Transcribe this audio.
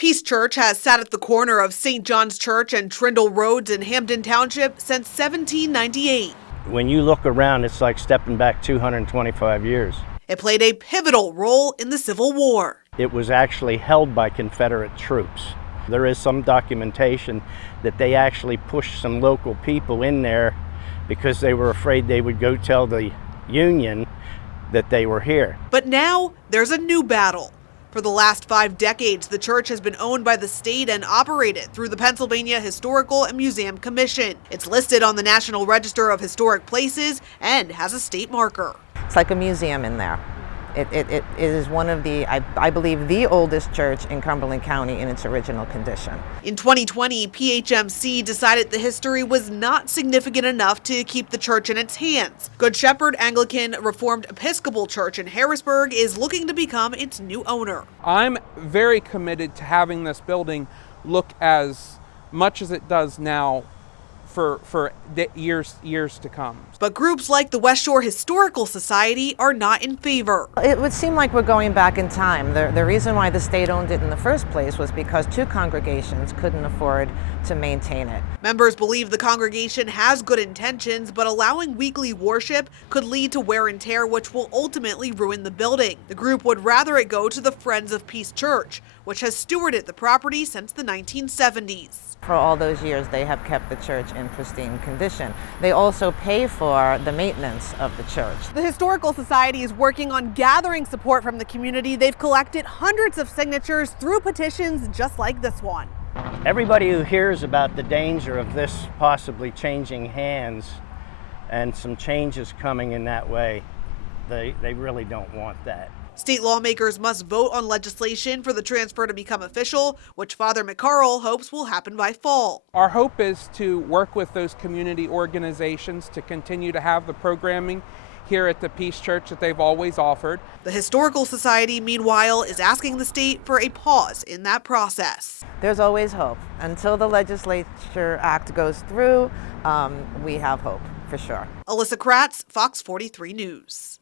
Peace Church has sat at the corner of St. John's Church and Trindle Roads in Hampden Township since 1798. When you look around, it's like stepping back 225 years. It played a pivotal role in the Civil War. It was actually held by Confederate troops. There is some documentation that they actually pushed some local people in there because they were afraid they would go tell the Union that they were here. But now there's a new battle. For the last 5 decades, the church has been owned by the state and operated through the Pennsylvania Historical and Museum Commission. It's listed on the National Register of Historic Places and has a state marker. It's like a museum in there. It is one of the, I believe, the oldest church in Cumberland County in its original condition. In 2020, PHMC decided the history was not significant enough to keep the church in its hands. Good Shepherd Anglican Reformed Episcopal Church in Harrisburg is looking to become its new owner. I'm very committed to having this building look as much as it does now for years to come. But groups like the West Shore Historical Society are not in favor. It would seem like we're going back in time. The reason why the state owned it in the first place was because 2 congregations couldn't afford to maintain it. Members believe the congregation has good intentions, but allowing weekly worship could lead to wear and tear, which will ultimately ruin the building. The group would rather it go to the Friends of Peace Church, which has stewarded the property since the 1970s. For all those years, they have kept the church in pristine condition. They also pay for the maintenance of the church. The Historical Society is working on gathering support from the community. They've collected hundreds of signatures through petitions just like this one. Everybody who hears about the danger of this possibly changing hands and some changes coming in that way, they really don't want that. State lawmakers must vote on legislation for the transfer to become official, which Father McCarl hopes will happen by fall. Our hope is to work with those community organizations to continue to have the programming here at the Peace Church that they've always offered. The Historical Society, meanwhile, is asking the state for a pause in that process. There's always hope. Until the legislature act goes through, we have hope, for sure. Alyssa Kratz, Fox 43 News.